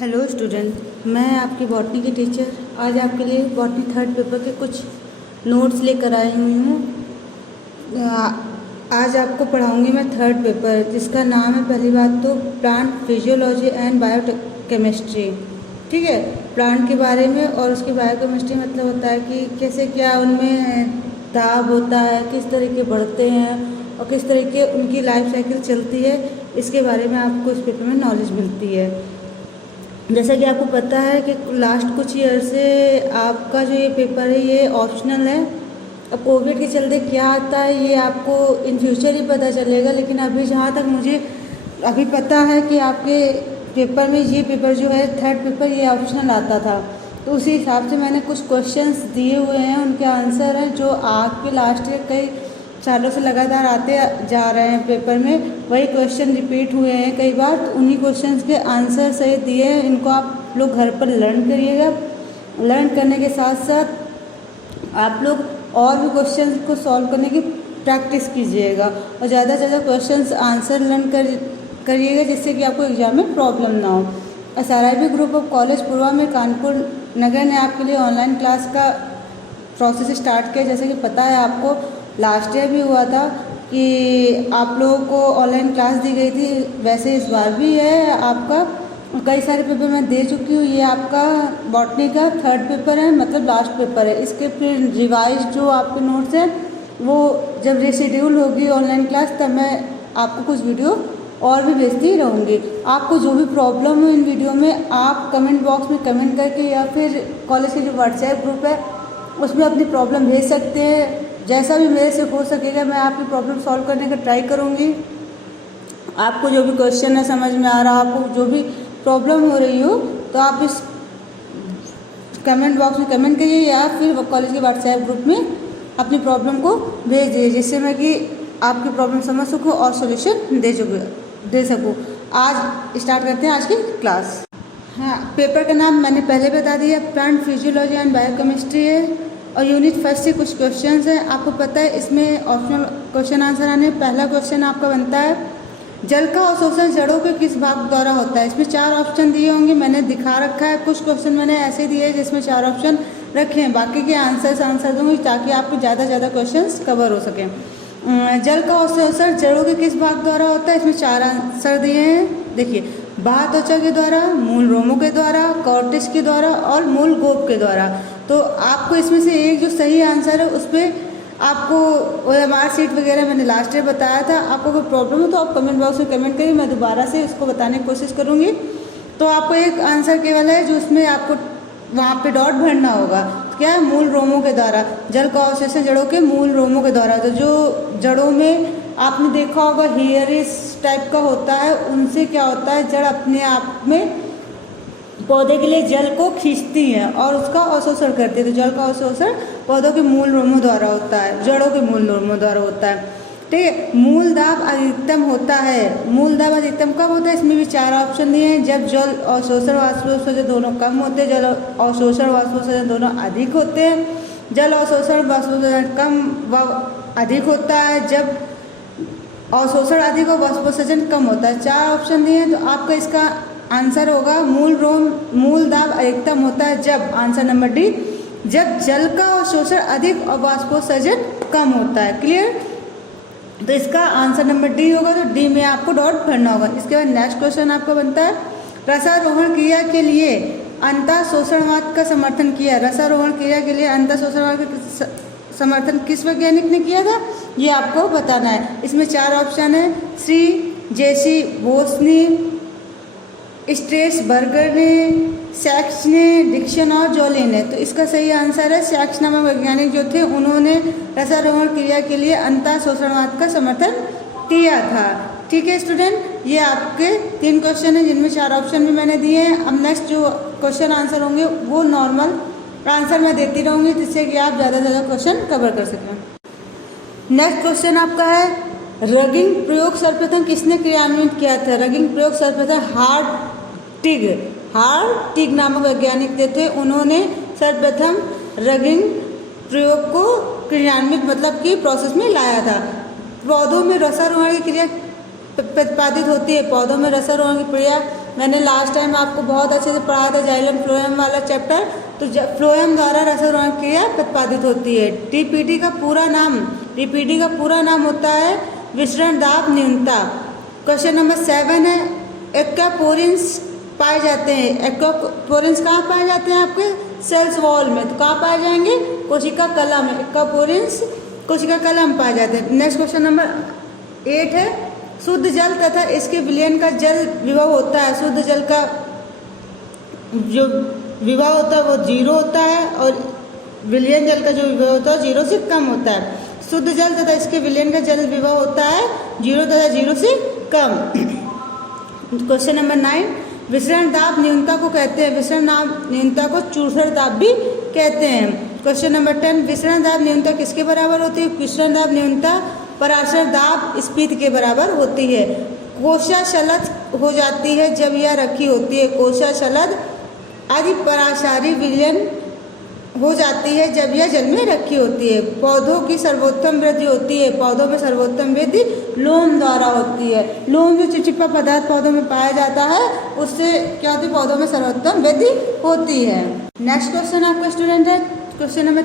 Hello student, मैं आपकी botany की टीचर आज आपके लिए बॉटनी थर्ड पेपर के कुछ नोट्स लेकर आई हुई हूँ। आज आपको पढ़ाऊँगी मैं थर्ड पेपर, जिसका नाम है पहली बात तो प्लांट फिजियोलॉजी एंड बायोकेमिस्ट्री। ठीक है, प्लांट के बारे में और उसकी बायोकेमिस्ट्री मतलब होता है कि कैसे क्या उनमें दाब होता है, किस तरीके बढ़ते हैं और किस तरीके उनकी लाइफ साइकिल चलती है, इसके बारे में आपको इस पेपर में नॉलेज मिलती है। जैसा कि आपको पता है कि लास्ट कुछ ईयर से आपका जो ये पेपर है ये ऑप्शनल है। अब कोविड के चलते क्या आता है ये आपको इन फ्यूचर ही पता चलेगा, लेकिन अभी जहाँ तक मुझे अभी पता है कि आपके पेपर में ये पेपर जो है थर्ड पेपर ये ऑप्शनल आता था, तो उसी हिसाब से मैंने कुछ क्वेश्चंस दिए हुए हैं, उनके आंसर हैं जो आपके लास्ट ईयर कई सालों से लगातार आते जा रहे हैं पेपर में, वही क्वेश्चन रिपीट हुए हैं कई बार, तो उन्हीं क्वेश्चंस के आंसर सही दिए हैं। इनको आप लोग घर पर लर्न करिएगा। लर्न करने के साथ साथ आप लोग और भी क्वेश्चंस को सॉल्व करने की प्रैक्टिस कीजिएगा और ज़्यादा से ज़्यादा क्वेश्चंस आंसर लर्न करिएगा, जिससे कि आपको एग्जाम में प्रॉब्लम ना हो। SRIB ग्रुप ऑफ कॉलेज पूर्वा में कानपुर नगर ने आपके लिए ऑनलाइन क्लास का प्रोसेस स्टार्ट किया। जैसे कि पता है आपको लास्ट ईयर भी हुआ था कि आप लोगों को ऑनलाइन क्लास दी गई थी, वैसे इस बार भी है आपका। कई सारे पेपर मैं दे चुकी हूँ, ये आपका बॉटनी का थर्ड पेपर है, मतलब लास्ट पेपर है। इसके फिर रिवाइज जो आपके नोट्स हैं वो जब रिशेड्यूल होगी ऑनलाइन क्लास तब मैं आपको कुछ वीडियो और भी भेजती रहूँगी। आपको जो भी प्रॉब्लम हो इन वीडियो में आप कमेंट बॉक्स में कमेंट करके या फिर कॉलेज के जो व्हाट्सएप ग्रुप है उसमें अपनी प्रॉब्लम भेज सकते हैं। जैसा भी मेरे से हो सकेगा मैं आपकी प्रॉब्लम सॉल्व करने का ट्राई करूँगी। आपको जो भी क्वेश्चन है समझ में आ रहा, आपको जो भी प्रॉब्लम हो रही हो, तो आप इस कमेंट बॉक्स में कमेंट करिए या फिर कॉलेज के व्हाट्सएप ग्रुप में अपनी प्रॉब्लम को भेज दीजिए, जिससे मैं कि आपकी प्रॉब्लम समझ सकूँ और सॉल्यूशन दे सकूँ। आज स्टार्ट करते हैं आज की क्लास। हाँ, पेपर का नाम मैंने पहले बता दिया, प्लांट फिजियोलॉजी एंड बायोकेमिस्ट्री है और यूनिट फर्स्ट से कुछ क्वेश्चंस हैं। आपको पता है इसमें ऑप्शनल क्वेश्चन आंसर आने। पहला क्वेश्चन आपका बनता है जल का अवशोषण जड़ों के किस भाग द्वारा होता है। इसमें 4 ऑप्शन दिए होंगे, मैंने दिखा रखा है। कुछ क्वेश्चन मैंने ऐसे दिए हैं जिसमें 4 ऑप्शन रखे हैं, बाकी के आंसर दूंगी ताकि आपके ज़्यादा से ज़्यादा क्वेश्चन कवर हो सकें। जल का अवशोषण जड़ों के किस भाग द्वारा होता है, इसमें 4 आंसर दिए हैं। देखिए, बाह्य त्वचा के द्वारा, मूल रोमों के द्वारा, कॉर्टेक्स के द्वारा और मूल गोप के द्वारा। तो आपको इसमें से एक जो सही आंसर है उस पर आपको OMR शीट वगैरह मैंने लास्ट ईयर बताया था। आपको कोई प्रॉब्लम हो तो आप कमेंट बॉक्स में कमेंट करिए, मैं दोबारा से इसको बताने की कोशिश करूँगी। तो आपको एक आंसर केवल है जो उसमें आपको वहाँ पे डॉट भरना होगा। क्या है? मूल रोमों के द्वारा। जल का अवशोषण जड़ों के मूल रोमों के द्वारा। तो जो जड़ों में आपने देखा होगा हेयर इस टाइप का होता है, उनसे क्या होता है, जड़ अपने आप में पौधे के लिए जल को खींचती है और उसका अवशोषण करती है। तो जल का अवशोषण पौधों के मूल रोमों द्वारा होता है, जड़ों के मूल रोमों द्वारा होता है। ठीक है, मूल दाब अधिकतम होता है। मूल दाब अधिकतम कब होता है, इसमें भी 4 ऑप्शन दिए हैं। जब जल अवशोषण वाष्पोत्सर्जन दोनों कम होते हैं, जल अवशोषण वाष्पोत्सर्जन दोनों अधिक होते हैं। जल अवशोषण वाष्पोत्सर्जन कम व अधिक होता है जब अवशोषण अधिक और वाष्पोत्सर्जन कम होता है। 4 ऑप्शन दिए हैं, तो आपका इसका आंसर होगा मूल दाब अधिकतम होता है जब, आंसर नंबर डी, जब जल का अवशोषण अधिक और वाष्पोत्सर्जन कम होता है। क्लियर? तो इसका आंसर नंबर डी होगा, तो डी में आपको डॉट भरना होगा। इसके बाद नेक्स्ट क्वेश्चन आपका बनता है रसारोहण क्रिया के लिए अंतः शोषणवाद का समर्थन किया। रसारोहण क्रिया के लिए अंतः शोषणवाद का समर्थन किस वैज्ञानिक ने किया था, ये आपको बताना है। इसमें 4 ऑप्शन है, श्री जेसी बोस ने, स्ट्रेसबर्गर ने, सैक्स ने, डिक्सन और जोली ने। तो इसका सही आंसर है सैक्स नामक वैज्ञानिक जो थे उन्होंने रसारोहण क्रिया के लिए अंतः शोषणवाद का समर्थन किया था। ठीक है स्टूडेंट, ये आपके 3 क्वेश्चन हैं जिनमें 4 ऑप्शन भी मैंने दिए हैं। अब नेक्स्ट जो क्वेश्चन आंसर होंगे वो नॉर्मल आंसर मैं देती रहूँगी, जिससे कि आप ज़्यादा से ज़्यादा क्वेश्चन कवर कर सकें। नेक्स्ट क्वेश्चन आपका है रगिंग प्रयोग सर्वप्रथम किसने क्रियान्वित किया था। रगिंग प्रयोग सर्वप्रथम हार्टिग नामक वैज्ञानिक थे, उन्होंने सर्वप्रथम रगिंग प्रयोग को क्रियान्वित मतलब कि प्रोसेस में लाया था। पौधों में रसारोहण की क्रिया प्रतिपादित होती है। पौधों में रसारोहण की क्रिया मैंने लास्ट टाइम आपको बहुत अच्छे से पढ़ाया था जाइलम फ्लोएम वाला चैप्टर। तो फ्लोएम द्वारा रसारोहण क्रिया प्रतिपादित होती है। डीपीटी का पूरा नाम होता है विसरण दाब न्यूनता। क्वेश्चन नंबर 7 है, एक्वापोरिन्स पाए जाते हैं। एक्वापोरिन्स कहाँ पाए जाते हैं? आपके सेल्स वॉल में। तो कहाँ पाए जाएंगे? कोशिका कला में। एक्वापोरिन्स कोशिका कला में पाए जाते हैं। नेक्स्ट क्वेश्चन नंबर 8 है, शुद्ध जल तथा इसके विलयन का जल विभव होता है। शुद्ध जल का जो विभव होता है वो 0 होता है और विलयन जल का जो विभव होता है 0 से कम होता है। शुद्ध जल तथा इसके विलयन का जल विभव होता है 0 तथा 0 से कम। क्वेश्चन नंबर 9, विसरण दाब न्यूनता को कहते हैं। विसरण दाब न्यूनता को चूसर दाब भी कहते हैं। क्वेश्चन नंबर 10, विसरण दाब न्यूनता किसके बराबर होती है? विसरण दाब न्यूनता पराशर दाब स्फीति के बराबर होती है। कोशा शलद हो जाती है जब यह रखी होती है। कोशा शलद आदि पराशारी विलयन हो जाती है जब यह जल में रखी होती है। पौधों की सर्वोत्तम वृद्धि होती है। पौधों में सर्वोत्तम वृद्धि लोम द्वारा होती है। लोम जो चिपचिपा पदार्थ पौधों में पाया जाता है उससे क्या होती है? पौधों में सर्वोत्तम वृद्धि होती है। नेक्स्ट क्वेश्चन आपका स्टूडेंट है क्वेश्चन नंबर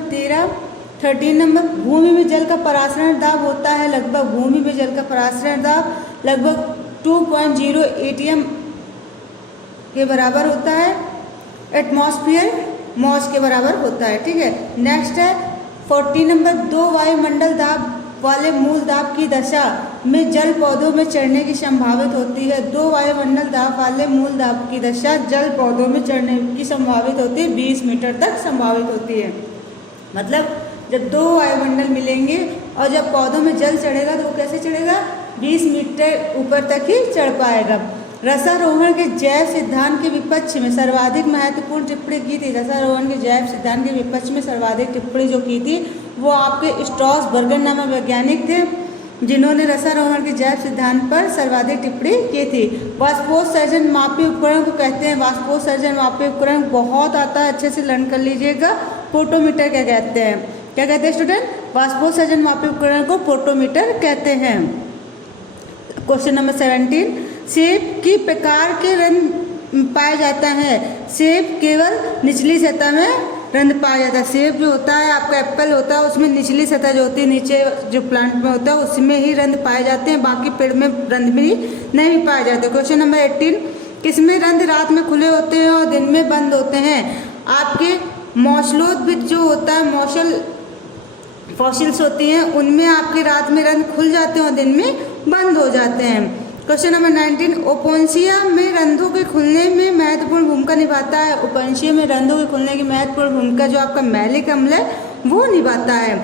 13 नंबर, भूमि में जल का परासरण दाब होता है लगभग। भूमि में जल का परासरण दाब लगभग 2.0 ATM के बराबर होता है। एटमॉस्फेयर मॉस के बराबर होता है। ठीक है। नेक्स्ट है 14 नंबर, 2 वायुमंडल दाब वाले मूल दाब की दशा में जल पौधों में चढ़ने की संभावित होती है। 2 वायुमंडल दाब वाले मूल दाब की दशा जल पौधों में चढ़ने की संभावित होती है 20 मीटर तक संभावित होती है। मतलब जब 2 वायुमंडल मिलेंगे और जब पौधों में जल चढ़ेगा तो वो कैसे चढ़ेगा? 20 मीटर ऊपर तक ही चढ़ पाएगा। रसारोहण के जैव सिद्धांत के विपक्ष में सर्वाधिक महत्वपूर्ण टिप्पणी की थी। रसारोहण के जैव सिद्धांत के विपक्ष में सर्वाधिक टिप्पणी जो की थी वो आपके स्ट्रॉसबर्गर नामक वैज्ञानिक थे जिन्होंने रसारोहण के जैव सिद्धांत पर सर्वाधिक टिप्पणी की थी। वाष्पोत्सर्जन मापी उपकरण को कहते हैं। वाष्पोत्सर्जन मापी उपकरण बहुत आता है, अच्छे से लर्न कर लीजिएगा। फोटोमीटर क्या कहते हैं? क्या कहते हैं स्टूडेंट? वाष्पोत्सर्जन मापी उपकरण को फोटोमीटर कहते हैं। क्वेश्चन नंबर 17, सेब की प्रकार के रंग पाया जाता है। सेब केवल निचली सतह में रंध पाया जाता है। सेब जो होता है आपका एप्पल होता है उसमें निचली सतह जो होती है नीचे जो प्लांट में होता है उसमें ही रंध पाए जाते हैं, बाकी पेड़ में रंध भी नहीं पाए जाते। क्वेश्चन नंबर 18, किसमें रंध रात में खुले होते हैं और दिन में बंद होते हैं? आपके मौसलोद्भिद जो होता है मौसल फॉसिल्स होती हैं उनमें आपके रात में रंध खुल जाते हैं और दिन में बंद हो जाते हैं। क्वेश्चन नंबर 19, ओपोन्सिया में रंधों के खुलने में महत्वपूर्ण भूमिका निभाता है। ओपोन्सिया में रंधों के खुलने की महत्वपूर्ण भूमिका जो आपका मैलिक अम्ल है वो निभाता है।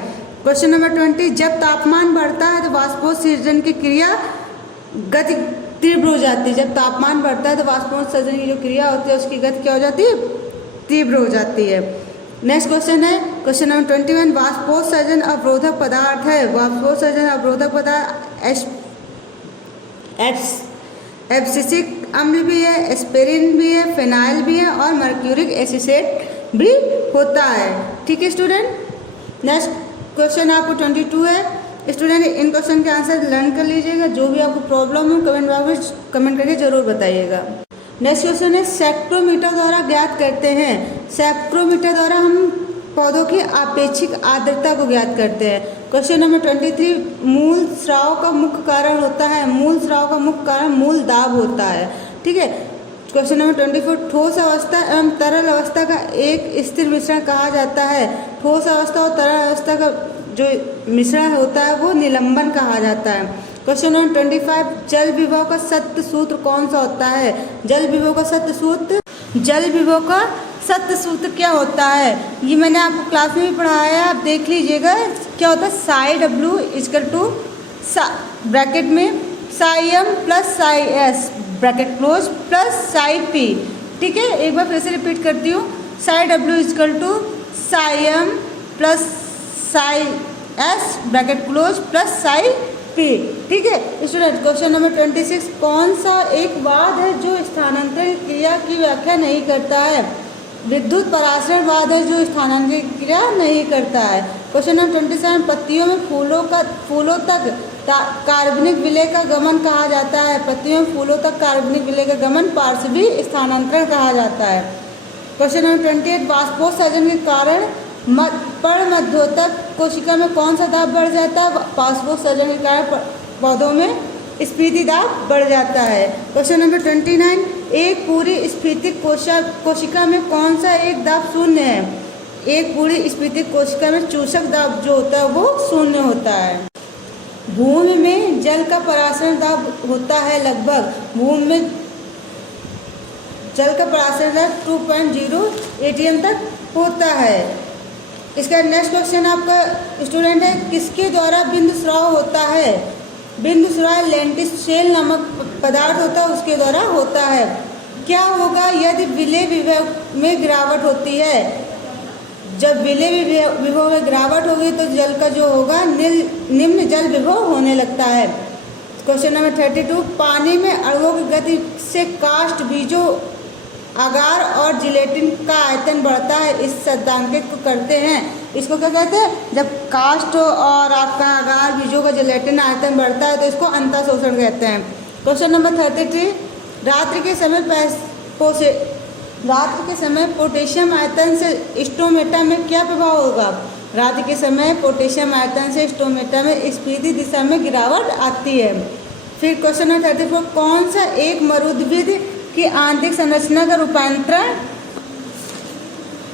क्वेश्चन नंबर 20, जब तापमान बढ़ता है तो वाष्पोत्सर्जन की क्रिया गति तीव्र हो जाती है। जब तापमान बढ़ता है तो वाष्पोत्सर्जन की जो क्रिया होती है उसकी गति क्या हो जाती है? तीव्र हो जाती है। नेक्स्ट क्वेश्चन है क्वेश्चन नंबर 21, वाष्पोत्सर्जन अवरोधक पदार्थ है। वाष्पोत्सर्जन अवरोधक पदार्थ एब्सिसिक अम्ल भी है, एस्पिरिन भी है, फिनाइल भी है और मर्क्यूरिक एसिटेट भी होता है। ठीक है स्टूडेंट। नेक्स्ट क्वेश्चन आपको 22 है। स्टूडेंट इन क्वेश्चन के आंसर लर्न कर लीजिएगा। जो भी आपको प्रॉब्लम हो कमेंट बॉक्स में कमेंट करके जरूर बताइएगा। नेक्स्ट क्वेश्चन है स्पेक्ट्रोमीटर द्वारा ज्ञात करते हैं। स्पेक्ट्रोमीटर द्वारा हम पौधों की आपेक्षिक आर्द्रता को ज्ञात करते हैं। क्वेश्चन नंबर 23, मूल स्राव का मुख्य कारण होता है। मूल स्राव का मुख्य कारण मूल दाब होता है। ठीक है। क्वेश्चन नंबर 24, ठोस अवस्था एवं तरल अवस्था का एक स्थिर मिश्रण कहा जाता है। ठोस अवस्था और तरल अवस्था का जो मिश्रण होता है वो निलंबन कहा जाता है। क्वेश्चन नंबर 25, जल विभव का सत्य सूत्र कौन सा होता है? जल विभव का सत्य सूत्र क्या होता है? ये मैंने आपको क्लास में भी पढ़ाया है, आप देख लीजिएगा। क्या होता है? Psi W equal to bracket में psi M plus psi S bracket close plus psi P। ठीक है, एक बार फिर से रिपीट करती हूँ। Psi W equal to psi M plus psi S bracket close plus psi P। ठीक है स्टूडेंट। क्वेश्चन नंबर 26, कौन सा एक वाद है जो स्थानांतरण क्रिया की व्याख्या नहीं करता है? विद्युत परासरण वाद है जो स्थानांतरण क्रिया नहीं करता है। क्वेश्चन नंबर 27, पत्तियों में फूलों तक कार्बनिक विलय का गमन कहा जाता है। पत्तियों फूलों तक कार्बनिक विलय का गमन पार्श्वी स्थानांतरण कहा जाता है। क्वेश्चन नंबर 28, वाष्पोत्सर्जन के कारण पर्णमध्योतक कोशिका में कौन सा दाब बढ़ जाता है? वाष्पोत्सर्जन के कारण पौधों में स्फीति दाब बढ़ जाता है। क्वेश्चन नंबर 29, एक पूरी स्फीतिक कोशिका में कौन सा एक दाब शून्य है? एक पूरी स्फीतिक कोशिका में चूषक दाब जो होता है वो शून्य होता है। भूमि में जल का परासरण दाब होता है लगभग, भूमि में जल का परासरण दाब 2.0 atm तक होता है। इसका नेक्स्ट क्वेश्चन आपका स्टूडेंट है, किसके द्वारा बिंदु स्राव होता है? बिंदु स्राव लेंटिसेल नामक पदार्थ होता है उसके द्वारा होता है। क्या होगा यदि विलय विभव में गिरावट होती है? जब विलय विभव में गिरावट होगी तो जल का जो होगा निम्न जल विभव होने लगता है। क्वेश्चन नंबर 32, पानी में अणुओं की गति से काष्ठ बीजों अगार और जिलेटिन का आयतन बढ़ता है, इस सिद्धांकित को करते हैं। इसको क्या कहते हैं? जब काष्ठ और आपका अगार बीजों का जिलेटिन आयतन बढ़ता है तो इसको अंतःशोषण कहते हैं। क्वेश्चन नंबर 33, रात्रि के समय पोटेशियम आयतन से स्टोमेटा में क्या प्रभाव होगा? रात्रि के समय पोटेशियम आयतन से स्टोमेटा में स्फीति दिशा में गिरावट आती है। फिर क्वेश्चन नंबर 34, कौन सा एक मरुद्भिद की आंतरिक संरचना का रूपांतरण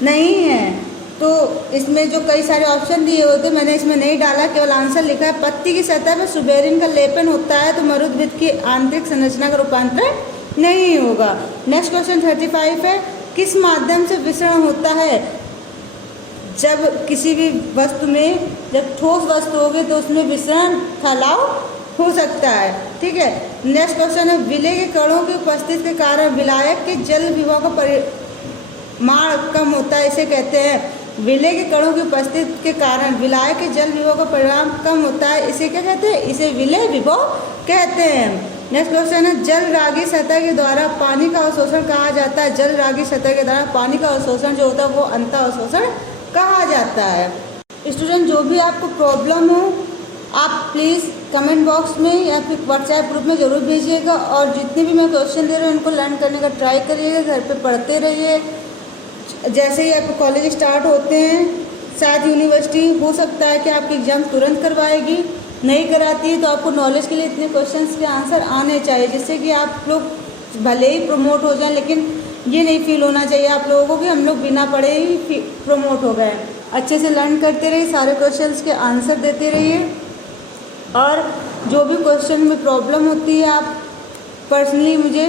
नहीं है? तो इसमें जो कई सारे ऑप्शन दिए होते मैंने इसमें नहीं डाला, केवल आंसर लिखा है। पत्ती की सतह पर सुबेरिन का लेपन होता है तो मरुद्भिद की आंतरिक संरचना का रूपांतरण नहीं होगा। नेक्स्ट क्वेश्चन 35 है, किस माध्यम से विसरण होता है? जब किसी भी वस्तु में जब ठोस वस्तु होगी तो उसमें विसरण फैलाव हो सकता है। ठीक है। नेक्स्ट क्वेश्चन है, विलय के कणों की उपस्थिति के कारण विलायक के जल विभव का परिमाण कम होता है, इसे कहते हैं। विलय के कणों की उपस्थिति के कारण विलायक के जल विभव का परिमाण कम होता है, इसे क्या कहते हैं? इसे विलय विभव कहते हैं। नेक्स्ट क्वेश्चन है, जल रागी सतह के द्वारा पानी का अवशोषण कहा जाता है। जल रागी सतह के द्वारा पानी का अवशोषण जो होता है वो अंतः अवशोषण कहा जाता है। स्टूडेंट, जो भी आपको प्रॉब्लम हो आप प्लीज़ कमेंट बॉक्स में या फिर व्हाट्सएप ग्रुप में ज़रूर भेजिएगा, और जितने भी मैं क्वेश्चन दे रही हूँ उनको लर्न करने का ट्राई करिएगा, घर पे पढ़ते रहिए। जैसे ही आपके कॉलेज स्टार्ट होते हैं, शायद यूनिवर्सिटी हो सकता है कि आपके एग्ज़ाम तुरंत करवाएगी, नहीं कराती है तो आपको नॉलेज के लिए इतने क्वेश्चंस के आंसर आने चाहिए जिससे कि आप लोग भले ही प्रमोट हो जाएं, लेकिन ये नहीं फील होना चाहिए आप लोगों को कि हम लोग बिना पढ़े ही प्रमोट हो गए। अच्छे से लर्न करते रहिए, सारे क्वेश्चंस के आंसर देते रहिए, और जो भी क्वेश्चन में प्रॉब्लम होती है आप पर्सनली मुझे,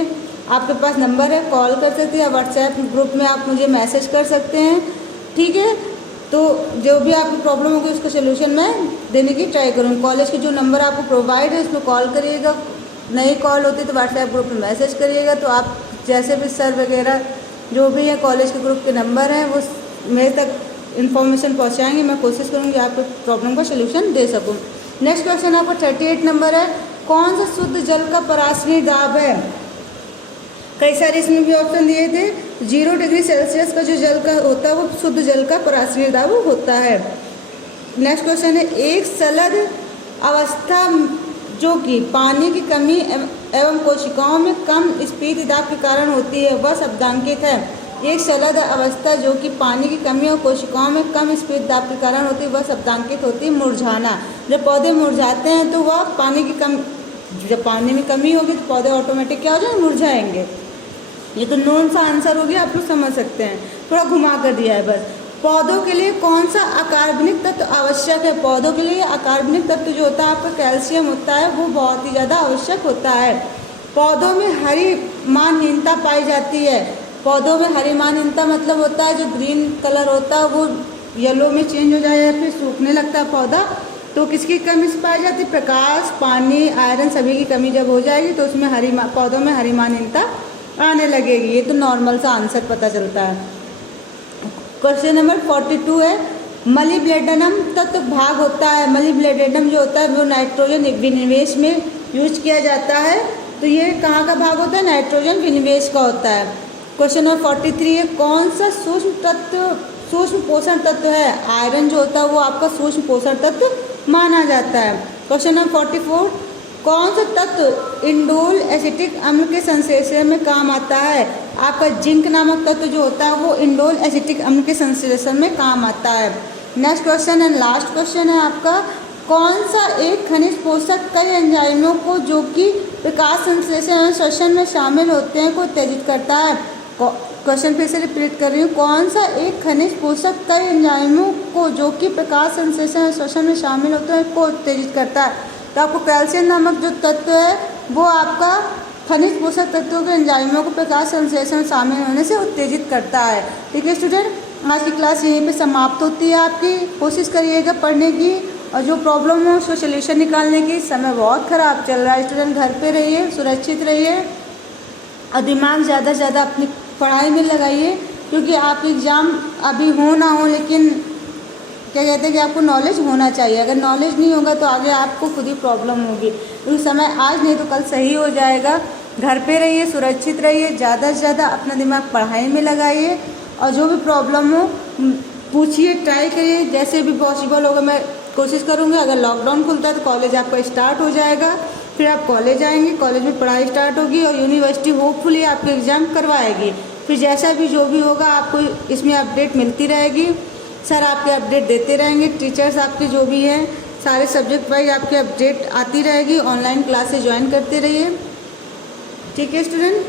आपके पास नंबर है, कॉल कर सकते हैं या व्हाट्सएप ग्रुप में आप मुझे मैसेज कर सकते हैं। ठीक है, तो जो भी आपकी प्रॉब्लम होगी उसका सोल्यूशन मैं देने की ट्राई करूँगी। कॉलेज के जो नंबर आपको प्रोवाइड है उसमें कॉल करिएगा, नहीं कॉल होती तो व्हाट्सएप ग्रुप में मैसेज करिएगा। तो आप जैसे भी सर वगैरह जो भी है कॉलेज के ग्रुप के नंबर हैं वो मेरे तक इन्फॉर्मेशन पहुँचाएंगे, मैं कोशिश करूँगी आपको प्रॉब्लम का सोल्यूशन दे सकूँ। नेक्स्ट क्वेश्चन आपका 38 नंबर है, कौन सा शुद्ध जल का परासनीय दाब है? कई सारे इसमें भी ऑप्शन दिए थे। 0 डिग्री सेल्सियस का जो जल का होता है वो शुद्ध जल का परासनीय दाब होता है। नेक्स्ट क्वेश्चन है, एक सलद अवस्था जो कि पानी की कमी एवं कोशिकाओं में कम स्फीति दाब के कारण होती है वह शब्दांकित है। एक सलद अवस्था जो कि पानी की कमी और कोशिकाओं में कम स्फीति दाब के कारण होती है वह शब्दांकित होती है मुरझाना। जब पौधे मुरझाते हैं तो वह जब पानी में कमी होगी तो पौधे ऑटोमेटिक क्या हो जाएंगे? मुरझाएंगे। ये तो नॉन सा आंसर हो गया, आप लोग समझ सकते हैं, थोड़ा घुमा कर दिया है बस। पौधों के लिए कौन सा अकार्बनिक तत्व आवश्यक है? पौधों के लिए अकार्बनिक तत्व जो होता है आपका कैल्शियम होता है, वो बहुत ही ज़्यादा आवश्यक होता है। पौधों में हरिमानहीनता पाई जाती है। पौधों में हरिमानहीनता मतलब होता है जो ग्रीन कलर होता है वो येलो में चेंज हो जाए या फिर सूखने लगता है पौधा, तो किसकी कमी से पाई जाती है? प्रकाश, पानी, आयरन सभी की कमी जब हो जाएगी तो उसमें पौधों में हरिमानहीनता आने लगेगी। ये तो नॉर्मल सा आंसर पता चलता है। क्वेश्चन नंबर 42 है, मलिब्लेडनम तत्व भाग होता है। मलिब्लेडनम जो होता है वो नाइट्रोजन विनिवेश में यूज किया जाता है, तो ये कहाँ का भाग होता है? नाइट्रोजन विनिवेश का होता है। क्वेश्चन नंबर 43 है, कौन सा सूक्ष्म पोषण तत्व है? आयरन जो होता है वो आपका सूक्ष्म पोषण तत्व माना जाता है। क्वेश्चन नंबर 44, कौन सा तत्व इंडोल एसिटिक अम्ल के संश्लेषण में काम आता है? आपका जिंक नामक तत्व जो होता है वो इंडोल एसिटिक अम्ल के संश्लेषण में काम आता है। Next question and last question है आपका, कौन सा एक खनिज पोषक कई एंजाइमों को जो कि प्रकाश संश्लेषण एवं श्वसन में शामिल होते हैं को उत्तेजित करता है? क्वेश्चन फिर से रिपीट कर रही हूँ, कौन सा एक खनिज पोषक कई एंजाइमों को जो कि प्रकाश संश्लेषण एवं श्वसन में शामिल होते हैं को उत्तेजित करता है? तो आपको कैल्शियम नामक जो तत्व है वो आपका खनिज पोषक तत्वों के एंजाइमों को प्रकाश संश्लेषण में शामिल होने से उत्तेजित करता है। ठीक है स्टूडेंट, आज की क्लास यहीं पे समाप्त होती है आपकी। कोशिश करिएगा पढ़ने की और जो प्रॉब्लम हो उसको सोल्यूशन निकालने की। समय बहुत ख़राब चल रहा है स्टूडेंट, घर पे रहिए, सुरक्षित रहिए और दिमाग ज़्यादा से ज़्यादा अपनी पढ़ाई में लगाइए, क्योंकि आप एग्ज़ाम अभी हो ना हो लेकिन क्या कहते हैं कि आपको नॉलेज होना चाहिए। अगर नॉलेज नहीं होगा तो आगे आपको खुद ही प्रॉब्लम होगी, क्योंकि समय आज नहीं तो कल सही हो जाएगा। घर पे रहिए, सुरक्षित रहिए, ज़्यादा से ज़्यादा अपना दिमाग पढ़ाई में लगाइए और जो भी प्रॉब्लम हो पूछिए, ट्राई करिए, जैसे भी पॉसिबल होगा मैं कोशिश करूँगी। अगर लॉकडाउन खुलता है तो कॉलेज आपका स्टार्ट हो जाएगा, फिर आप कॉलेज आएंगे, कॉलेज में पढ़ाई स्टार्ट होगी और यूनिवर्सिटी होपफुली आपके एग्ज़ाम करवाएगी। फिर जैसा भी जो भी होगा आपको इसमें अपडेट मिलती रहेगी। सर आपके अपडेट देते रहेंगे, टीचर्स आपके जो भी हैं सारे सब्जेक्ट वाइज आपके अपडेट आती रहेगी। ऑनलाइन क्लासेस ज्वाइन करते रहिए। ठीक है स्टूडेंट।